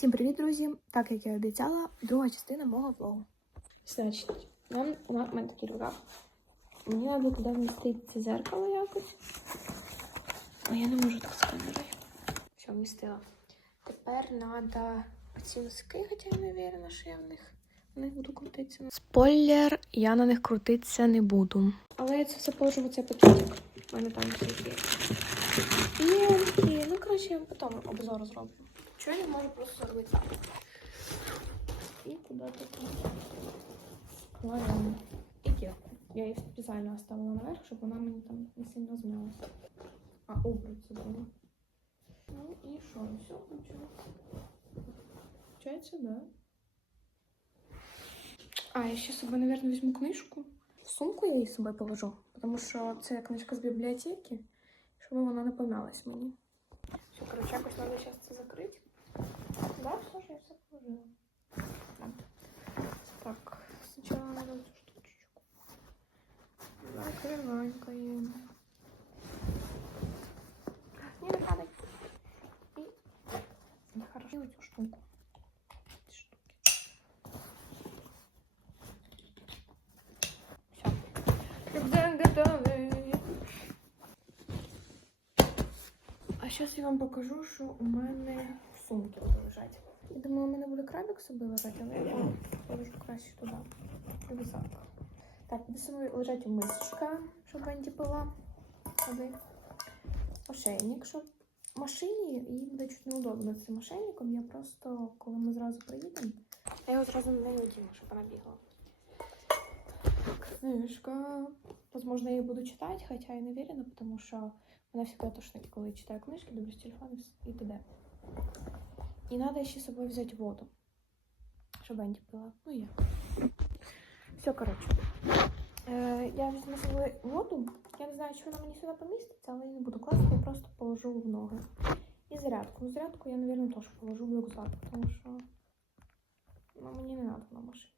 Всім привіт, друзі! Так як я обіцяла, друга частина мого влогу. Значить, нам, у мене такий рукав. Мені треба туди вмістити це зеркало якось. А я не можу так з камерою. Все, вмістила. Тепер треба оці носки, хоча я не впевнена, що я в них в них буду крутитися. Спойлер, я на них крутитися не буду. Але я це все положу в цей пакетик. У мене там все є. Ну, коротше, я потім обзор зроблю. Чого я не можу просто? І куди-то там. Кладемо. І кепку. Я її спеціально оставила наверх, щоб вона мені там не сильно змялася. А, обруч забула. Ну і що? Все, включила. Включається, да. А, я ще собі, мабуть, візьму книжку. Сумку я її з собою положу, тому що це книжка з бібліотеки, щоб вона не помялась мені. Все, короче, якось треба зараз це закрити. Да, все я все положила. Так, сначала надо эту штучечку. Закрываем. Не надо. И... Хорошо, эту штуку. Когда готовы. А зараз я вам покажу, що у мене в сумці буде лежати. Я думала, у мене буде крабик собі лежати, але я положу краще туди. в Рюкзак. Так, буде собі лежати мисочка, щоб Венді пила води. Ошейник, щоб машині їй буде чуть неудобно цим ошейником. Я просто, коли ми зразу приїдемо, я його зразу на неї щоб вона бігла. Книжка. Возможно, я її буду читати, хоча я не вірена, тому що вона всегда тошнить, коли читаю книжки, дивлюсь телефон і т.д. І треба ще з собою взяти воду, щоб Венді пила. Ну я. Все, коротше. Е, я візьму собою воду. Я не знаю, чи вона мені сюди поміститься, але я не буду класти, я просто положу в ноги. І зарядку. Ну, зарядку я, мабуть, теж положу в рюкзак, тому що ну, мені не треба на машині.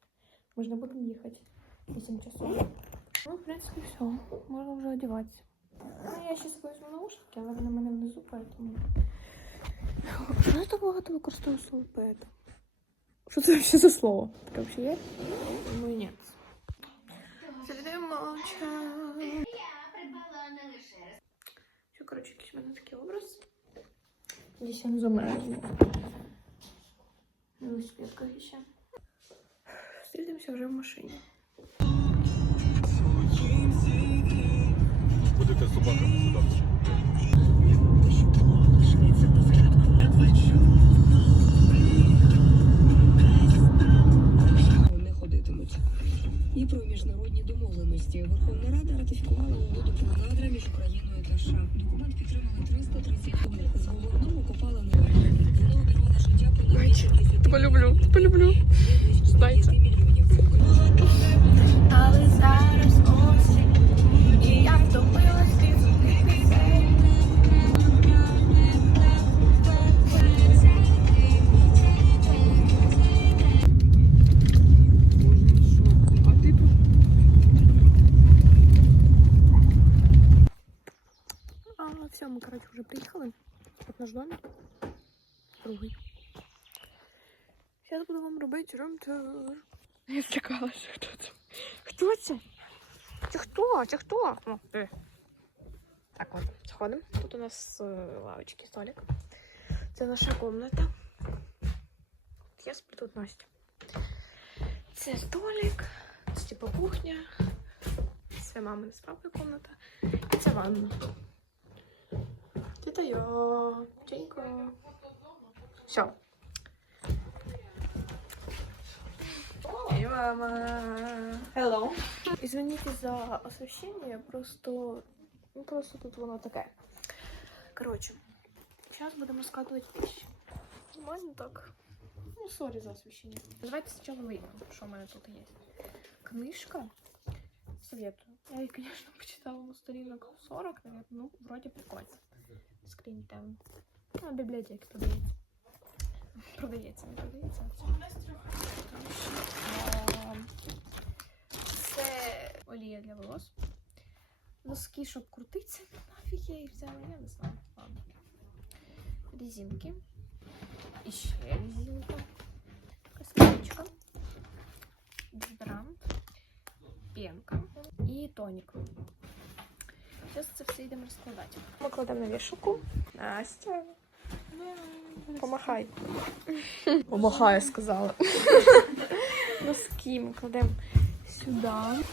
Ми ж не будемо їхати 8 часов. Ну, в принципі, все. Можна вже одягатися. Ну, я ще собою візьму наушники, але вони в мене внизу, поэтому... Що я так багато використовую слово поэтому? Що це вообще за слово? Таке вообще є? Ну, ні. Молча. Що, коротше, якийсь в мене такий образ. Десь я замерзну. Ну, співка ще. Зустрінемося вже в машині. Будете собаками сюди. Вже приїхали. От наш домик. Другий. Зараз буду вам робити рум-тур. Я злякалася, хто це. Хто це? Це хто? Це хто? О, ти. Так, от, заходимо. Тут у нас е, лавочки, столик. Це наша комната. Я сплю тут Настя. Це столик. Це типу кухня. Це мамина справа комната. І це ванна. Я. Тенька. Все. И мама. Hello. Извините за освещение, просто... Ну, просто тут воно таке. Короче, сейчас будем раскладывать вещи. Нормально так. Ну, сори за освещение. Давайте сначала выйдем, что у меня тут есть. Книжка. Советую. Я ее, конечно, почитала на сторінок 40, наверное. Ну, вроде прикольно. скринь там. А, бібліотеки продається. Продається, не продається. Е, це олія для волос. Носки, щоб крутиться. Ну, нафіг я їх взяла, я не знаю. Ладно. Резинки. І ще резинка. Косметичка. Дезодорант. Пенка. І тоник. Зараз це все йдемо розкладати. Ми кладемо на вішалку. Настя. Помахай. Помахай, я сказала. Носки ми кладемо сюди.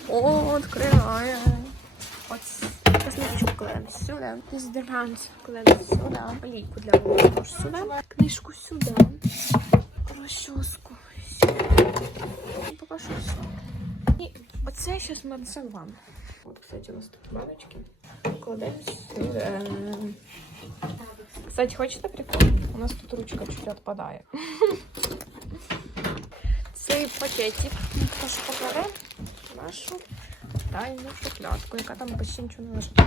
О, відкриває. От косметичку кладемо сюди. Дезодорант кладемо сюди. Олійку для волосся теж сюди. Книжку сюди. Розчоску сюди. І поки що все. І оце зараз ми це в ванну. От, кстати, у нас такі баночки. Кладемо сюди. Кстати, хочете прикол? У нас тут ручка чуть відпадає. Цей пакетик ми також покладемо в нашу тайну шухлядку, яка там почти нічого не лежить.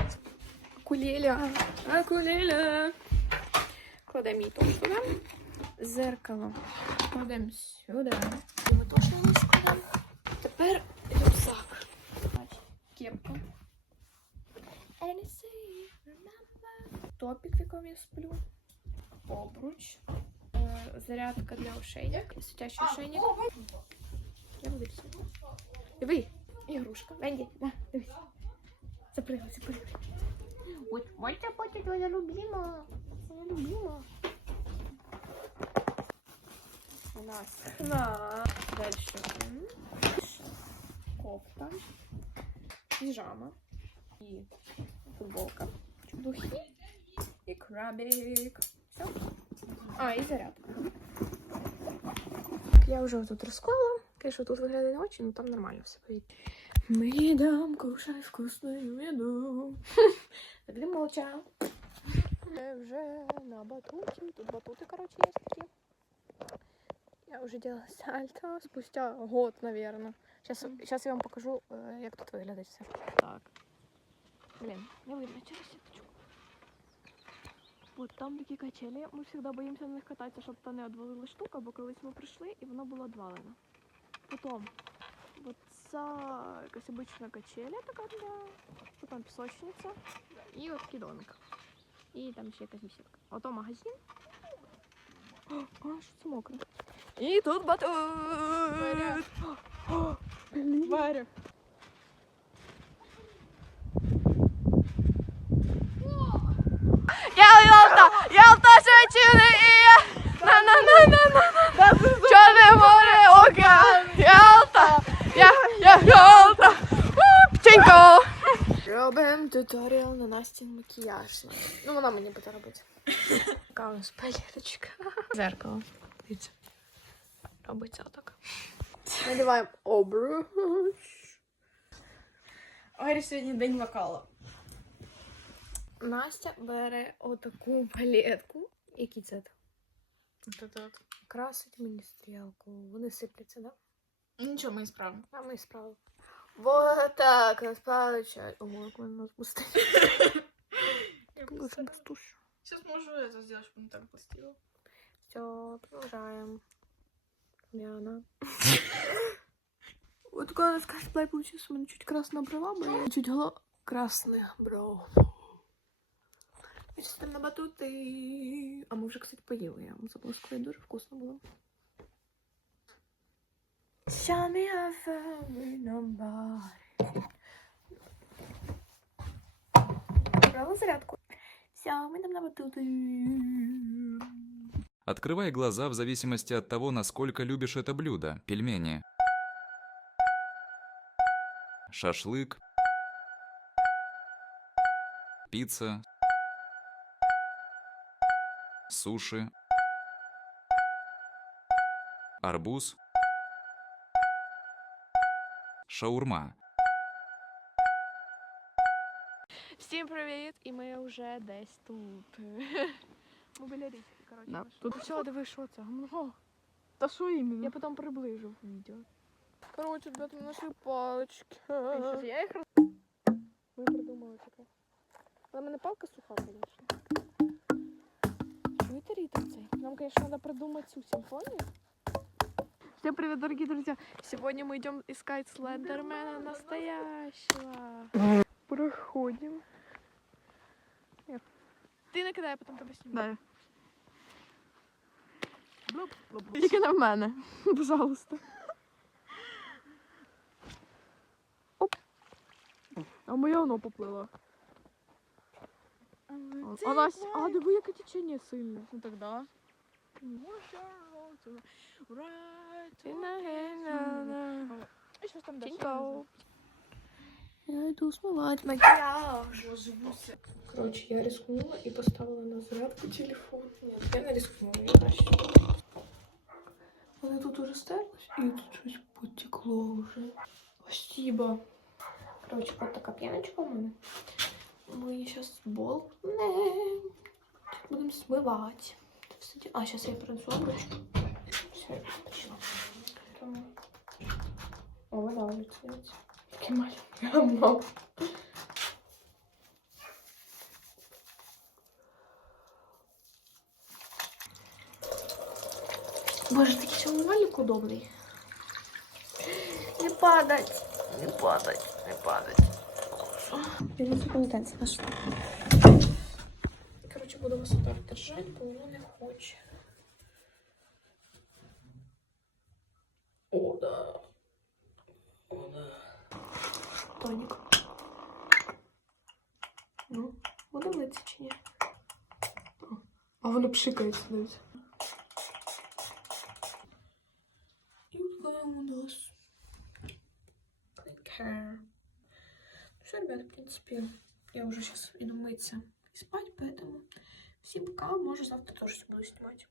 Акулеля, акулеля. Кладемо її тут сюди. Зеркало кладемо сюди. Його теж не Кепка. Anything, remember. Топік, в якому я сплю. Обруч. Е, Зарядка для ошейник. Світящий ошейник. Я буду рисувати. Диви, ігрушка. Венді, на, дивись. Запригай, запригай. Ой, можете бути твоя любима. Твоя любима. У нас на дальше кофта, пижама и футболка, духи и крабик. Все. А, и зарядка. Я уже тут розклала. Конечно, тут виглядає не очень, но там нормально все поїде. Мы едам, кушай вкусную еду. Не молча. Я уже на батуте. Тут батуты, короче, есть такие. Я уже делала сальто спустя год, наверное. Сейчас, сейчас я вам покажу, э, як тут виглядає все. Так. Блин, не видно через сіточку. От там такі качелі. Ми завжди боїмося на них кататися, щоб та не одвалила штука, бо колись ми прийшли і воно було одвалено. Потім, от ця якась обична качеля така для, потім пісочниця і от такий домик. І там ще якась бесідка. Ото магазин. О, а, що це мокре? І тут батут! Варя. Я Ялта! Ялта женщины и на на на на на Чорне море, океан, Ялта! Я, я, Ялта! Тінько! Робимо туторіал на Настін макіяж. Ну, вона мені буде робити. Така у нас палеточка. Зеркало. Дивіться. Робиться отак. Надіваємо обруч. Ой, сьогодні день вокалу. Настя бере отаку палетку. Який це? Красить мені стрілку. Вони сипляться, да? Нічого, ми справимо. А ми справили. Вот так, розпаличай. О, як вона нас пустить. Дуже. Сейчас можу это сделать, чтобы не так пустило. Все, продолжаем Мяна. Вот такой у нас косплей получился. У меня чуть красная брова была. Чуть голова красных бров. Сейчас на батуты. А мы уже, кстати, поели. Я вам забыла сказать, дуже вкусно было. Show me how far we nobody. Брала зарядку. Все, мы там на батуты. Открывай глаза в зависимости от того, насколько любишь это блюдо. Пельмени. Шашлык. Пицца. Суши. Арбуз. Шаурма. Всім привіт! І ми вже десь тут. Ми біля річки, Коротше. Да, тут- Все, диви, що це? Гамно. Та що іменно? Я потім приближу в відео. Коротше, ребята, ми знайшли палички. Я їх Ми придумали таке. Але в мене палка суха, звісно. Чуєте ритм цей? Нам, конечно, надо придумать цю симфонию. Всем привет, дорогие друзья! Сегодня мы идем искать Слендермена настоящего. Проходим. Ты накидай, я потом тебе сниму. Да. Тільки на мене, пожалуйста. Оп. А моє воно поплило. А, а, Настя, а диви, яке течення сильне. Ну так да. І щось там далі. Я йду смивати макіяж. Коротше, я рискнула і поставила на зарядку телефон. Ні, я не рискнула, я краще. Вони тут уже стерлись і тут щось потекло вже. Спасибо. Коротше, от така п'яночка у мене. Ми її зараз болтнем. Будемо смивати. А, зараз я принесу обруч. Все. Тому... О, вода вже цвіться. Боже, такий шалувальник удобний. Не падать, не падать, не падать. Берите полотенце нашла. Короче, буду вас так держать, бо воно не хоче. О, да. О, да. Тонік. Ну, буде митися чи ні? О, А воно пшикається навіть. Принципе, я уже сейчас иду мыться и спать, поэтому всем пока. Может, завтра тоже буду снимать.